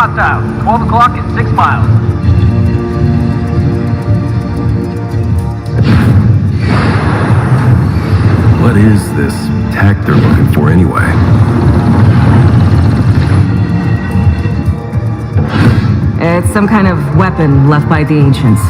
hostile. 12 o'clock and 6 miles. What is this tech they're looking for anyway? It's some kind of weapon left by the ancients.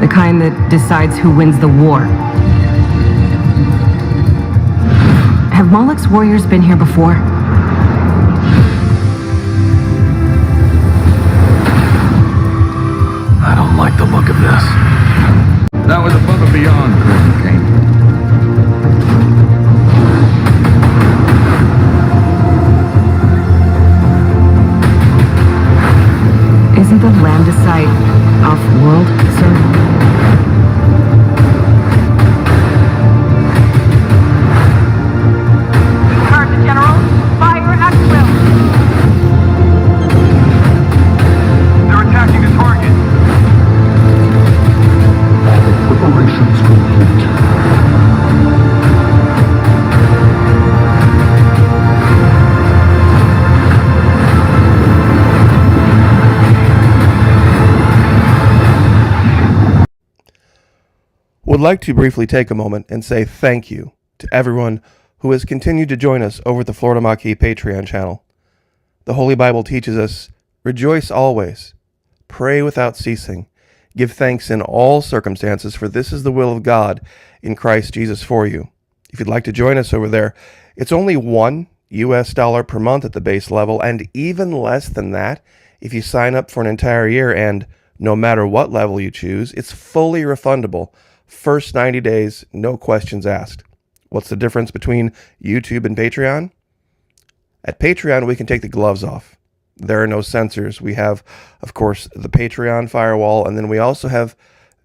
The kind that decides who wins the war. Have Moloch's warriors been here before? I don't like the look of this. That was above and beyond, Crimson King. Isn't the Lambda site off-world, sir? Would like to briefly take a moment and say thank you to everyone who has continued to join us over at the Florida Maquis Patreon channel. The Holy Bible teaches us, rejoice always, pray without ceasing, give thanks in all circumstances, for this is the will of God in Christ Jesus for you. If you'd like to join us over there, it's only $1 US per month at the base level, and even less than that if you sign up for an entire year, and no matter what level you choose, it's fully refundable. First 90 days, no questions asked. What's the difference between YouTube and Patreon? At Patreon, we can take the gloves off. There are no censors. We have, of course, the Patreon firewall, and then we also have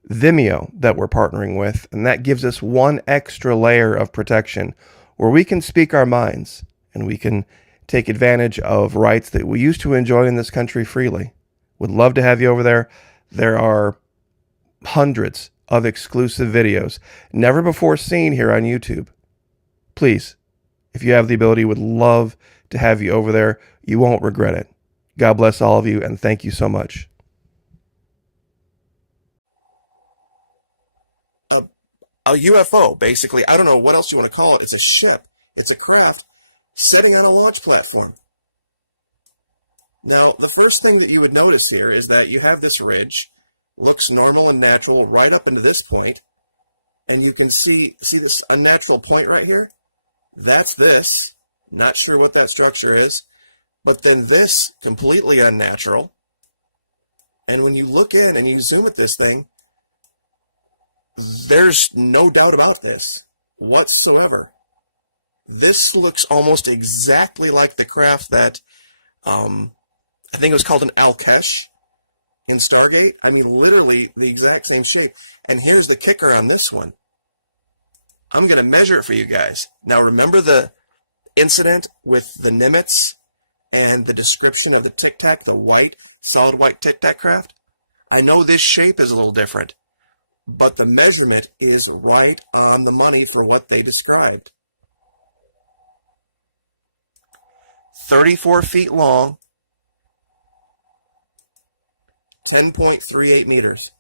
Vimeo that we're partnering with, and that gives us one extra layer of protection where we can speak our minds and we can take advantage of rights that we used to enjoy in this country freely. Would love to have you over there. There are hundreds of exclusive videos never before seen here on YouTube. Please, if you have the ability, would love to have you over there. You won't regret it. God bless all of you, and thank you so much. A UFO, basically. I don't know what else you want to call it. It's a ship. It's a craft sitting on a launch platform. Now, the first thing that you would notice here is that you have this ridge. Looks normal and natural right up into this point, and you can see this unnatural point right here. That's this. Not sure what that structure is, but then this completely unnatural. And when you look in and you zoom at this thing, there's no doubt about this whatsoever. This looks almost exactly like the craft that I think it was called an Alkesh in Stargate. I mean, literally the exact same shape. And here's the kicker on this one. I'm going to measure it for you guys. Now, remember the incident with the Nimitz and the description of the Tic Tac, the white, solid white Tic Tac craft? I know this shape is a little different, but the measurement is right on the money for what they described. 34 feet long, 10.38 meters.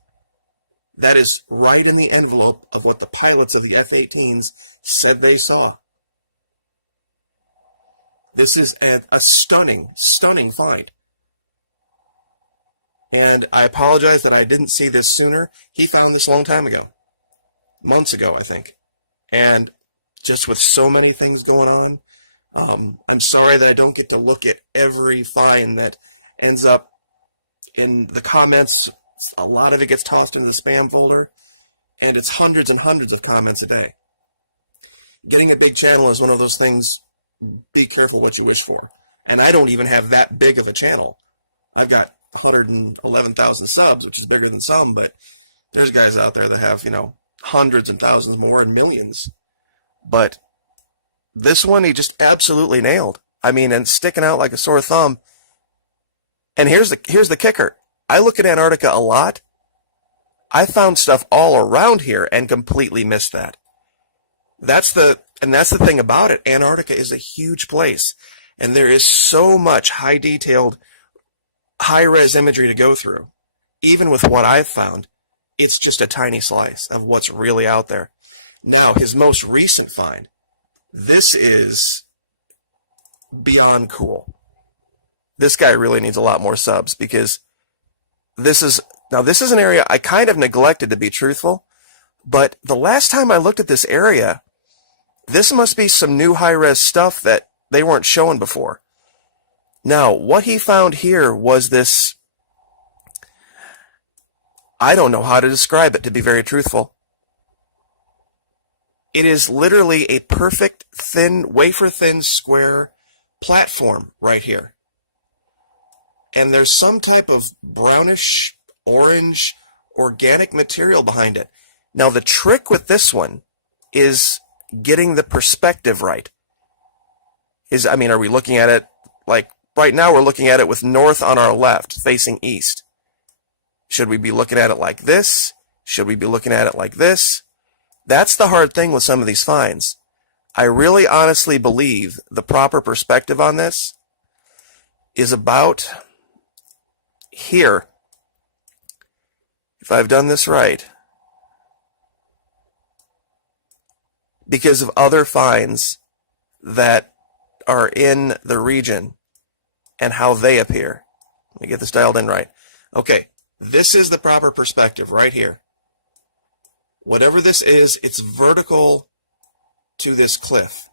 That is right in the envelope of what the pilots of the F-18s said they saw. This is a stunning, stunning find. And I apologize that I didn't see this sooner. He found this a long time ago. Months ago, I think. And just with so many things going on, I'm sorry that I don't get to look at every find that ends up in the comments. A lot of it gets tossed into the spam folder, and it's hundreds and hundreds of comments a day. Getting a big channel is one of those things, be careful what you wish for. And I don't even have that big of a channel. I've got 111,000 subs, which is bigger than some, but there's guys out there that have, hundreds and thousands more and millions. But this one, he just absolutely nailed. I mean, and sticking out like a sore thumb. And here's the kicker. I look at Antarctica a lot. I found stuff all around here and completely missed that. That's the thing about it. Antarctica is a huge place, and there is so much high detailed high-res imagery to go through. Even with what I've found, it's just a tiny slice of what's really out there. Now, his most recent find, this is beyond cool. This guy really needs a lot more subs, because this is an area I kind of neglected, to be truthful, but the last time I looked at this area, this must be some new high-res stuff that they weren't showing before. Now, what he found here was this, I don't know how to describe it, to be very truthful. It is literally a perfect thin, wafer-thin square platform right here. And there's some type of brownish, orange, organic material behind it. Now, the trick with this one is getting the perspective right. Are we looking at it like, right now we're looking at it with north on our left, facing east. Should we be looking at it like this? Should we be looking at it like this? That's the hard thing with some of these finds. I really honestly believe the proper perspective on this is about here. If I've done this right. Because of other finds that are in the region and how they appear. Let me get this dialed in right. Okay, this is the proper perspective right here. Whatever this is, it's vertical to this cliff.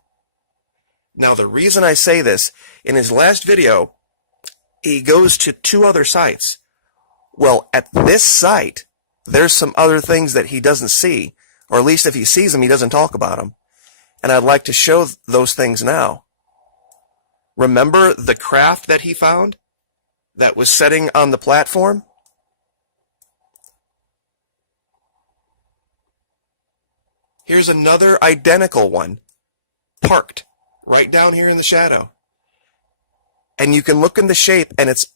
Now, the reason I say this, in his last video, he goes to 2 other sites. Well, at this site, there's some other things that he doesn't see, or at least if he sees them, he doesn't talk about them. And I'd like to show those things now. Remember the craft that he found that was sitting on the platform? Here's another identical one, parked right down here in the shadow. And you can look in the shape, and it's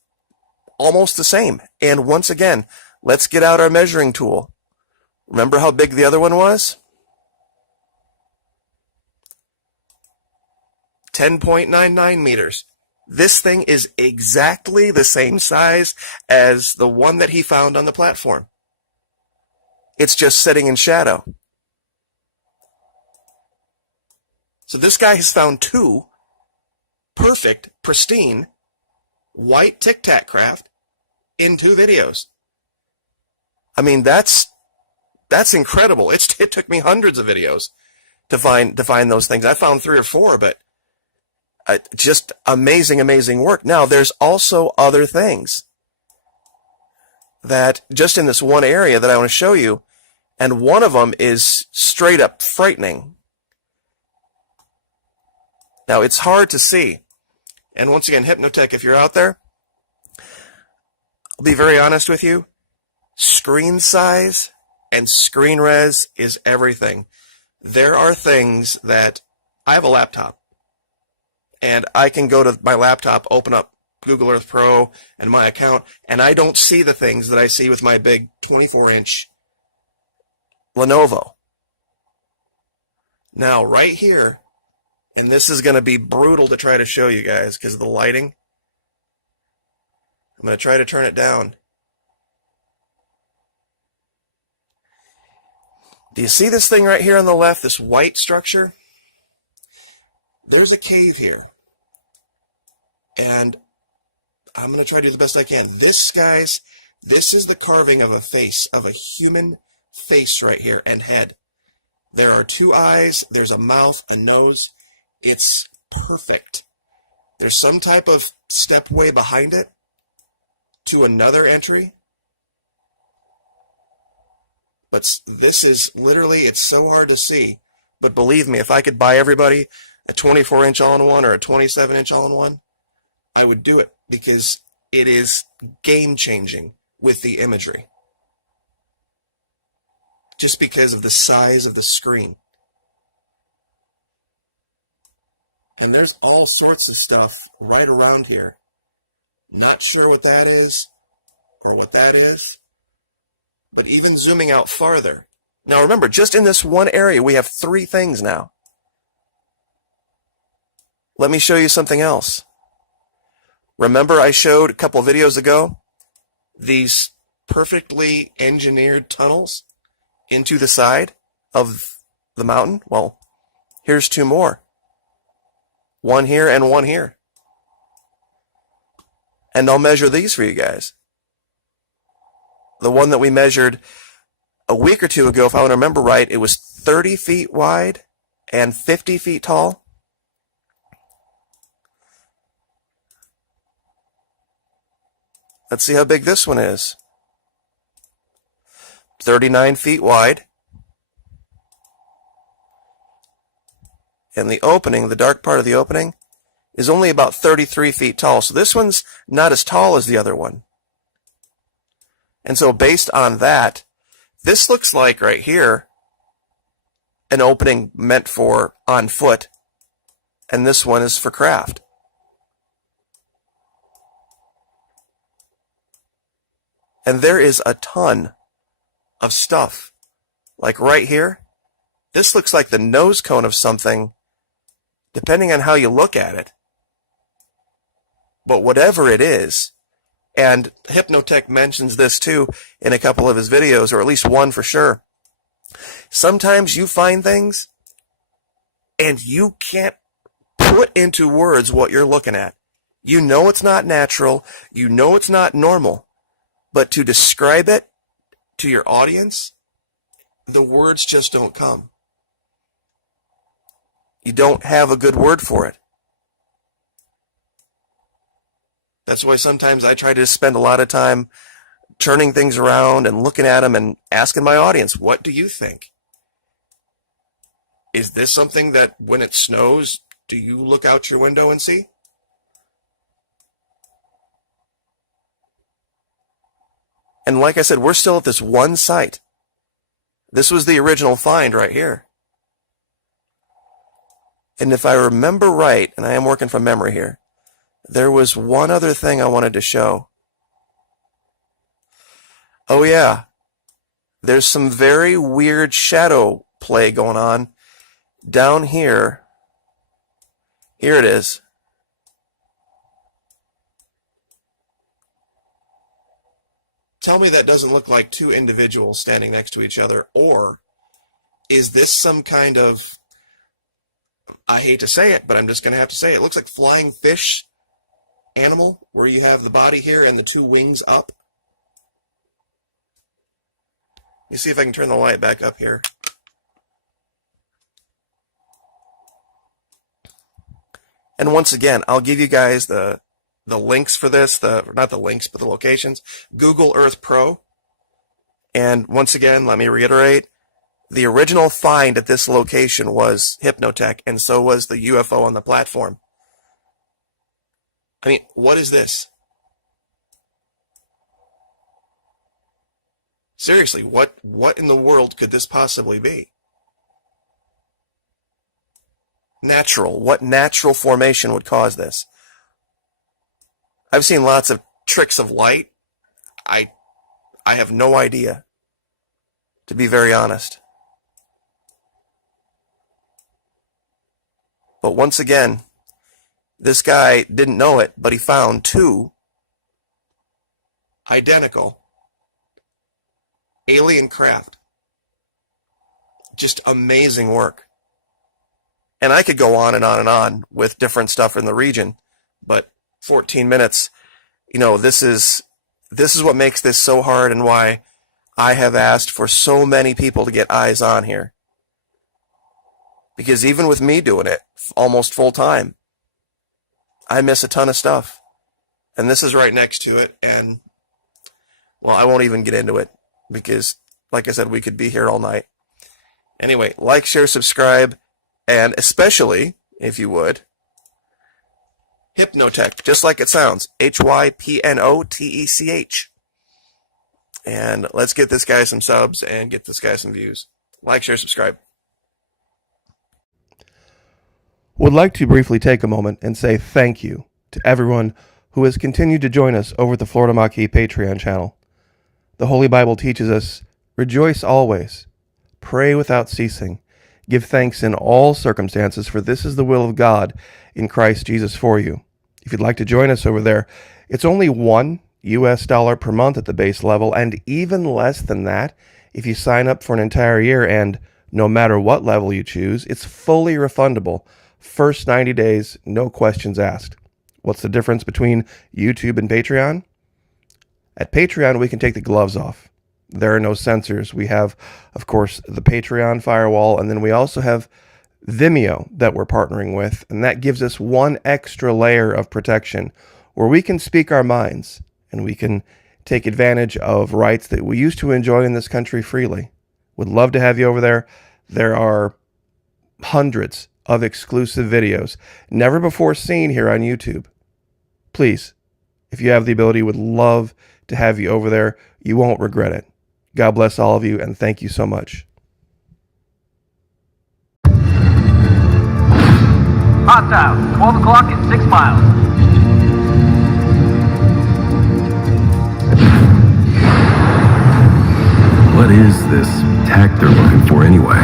almost the same. And once again, let's get out our measuring tool. Remember how big the other one was? 10.99 meters. This thing is exactly the same size as the one that he found on the platform. It's just sitting in shadow. So this guy has found 2 perfect, pristine, white Tic Tac craft in 2 videos. I mean, that's incredible. It took me hundreds of videos to find those things. I found 3 or 4, but just amazing work. Now, there's also other things that just in this one area that I want to show you, and one of them is straight up frightening. Now, it's hard to see. And once again, Hypnotech, if you're out there, I'll be very honest with you. Screen size and screen res is everything. There are things that I have a laptop, and I can go to my laptop, open up Google Earth Pro and my account, and I don't see the things that I see with my big 24-inch Lenovo. Now, right here, and this is going to be brutal to try to show you guys because of the lighting. I'm going to try to turn it down. Do you see this thing right here on the left, this white structure? There's a cave here. And I'm going to try to do the best I can. This, guys, this is the carving of a face, of a human face right here, and head. There are 2 eyes, there's a mouth, a nose. It's perfect. There's some type of stepway behind it to another entry. But this is literally, it's so hard to see. But believe me, if I could buy everybody a 24-inch all-in-one or a 27-inch all-in-one, I would do it, because it is game-changing with the imagery. Just because of the size of the screen. And there's all sorts of stuff right around here. Not sure what that is or what that is. But even zooming out farther. Now remember, just in this one area, we have 3 things now. Let me show you something else. Remember I showed a couple videos ago these perfectly engineered tunnels into the side of the mountain? Well, here's two more. One here and one here. And I'll measure these for you guys. The one that we measured a week or two ago, if I remember right, it was 30 feet wide and 50 feet tall. Let's see how big this one is. 39 feet wide. And the opening, the dark part of the opening, is only about 33 feet tall. So this one's not as tall as the other one. And so based on that, this looks like right here an opening meant for on foot, and this one is for craft. And there is a ton of stuff. Like right here, this looks like the nose cone of something, depending on how you look at it. But whatever it is, and Hypnotech mentions this too in a couple of his videos, or at least one for sure. Sometimes you find things and you can't put into words what you're looking at. You know it's not natural, you know it's not normal, but to describe it to your audience, the words just don't come. You don't have a good word for it. That's why sometimes I try to spend a lot of time turning things around and looking at them and asking my audience, what do you think? Is this something that when it snows, do you look out your window and see? And like I said, we're still at this one site. This was the original find right here. And if I remember right, and I am working from memory here, there was one other thing I wanted to show. Oh yeah, there's some very weird shadow play going on down here. Here it is. Tell me that doesn't look like two individuals standing next to each other, or is this some kind of, I hate to say it, but I'm just going to have to say it, looks like flying fish animal, where you have the body here and the two wings up. Let me see if I can turn the light back up here. And once again, I'll give you guys the links for this, not the links, but the locations. Google Earth Pro. And once again, let me reiterate, the original find at this location was Hypnotech, and so was the UFO on the platform. I mean, what is this? Seriously, what in the world could this possibly be? Natural. What natural formation would cause this? I've seen lots of tricks of light. I have no idea, to be very honest. But once again, this guy didn't know it, but he found two identical alien craft. Just amazing work. And I could go on and on and on with different stuff in the region, but 14 minutes, you know, this is what makes this so hard, and why I have asked for so many people to get eyes on here. Because even with me doing it almost full time, I miss a ton of stuff. And this is right next to it, and, well, I won't even get into it, because, like I said, we could be here all night. Anyway, like, share, subscribe, and especially, if you would, Hypnotech, just like it sounds, Hypnotech. And let's get this guy some subs and get this guy some views. Like, share, subscribe. Would like to briefly take a moment and say thank you to everyone who has continued to join us over at the Florida Maquis Patreon channel. The Holy Bible teaches us, rejoice always, pray without ceasing, give thanks in all circumstances, for this is the will of God in Christ Jesus for you. If you'd like to join us over there, it's only $1 per month at the base level, and even less than that if you sign up for an entire year, and no matter what level you choose, it's fully refundable. First 90 days, no questions asked. What's the difference between YouTube and Patreon? At Patreon, we can take the gloves off. There are no censors. We have, of course, the Patreon firewall, and then we also have Vimeo that we're partnering with, and that gives us one extra layer of protection where we can speak our minds and we can take advantage of rights that we used to enjoy in this country freely. Would love to have you over there. There are hundreds of exclusive videos never before seen here on YouTube. Please, if you have the ability, would love to have you over there. You won't regret it. God bless all of you, and thank you so much. Hostile, 12 o'clock and 6 miles. What is this tech they're looking for anyway?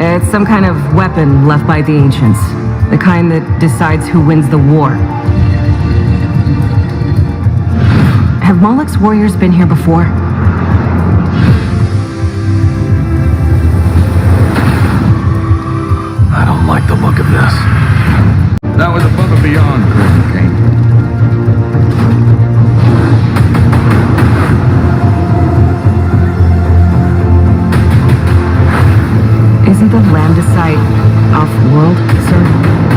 It's some kind of weapon left by the ancients. The kind that decides who wins the war. Have Moloch's warriors been here before? I don't like the look of this. That was above and beyond, Colonel Kane. Isn't the Lambda site off-world, sir?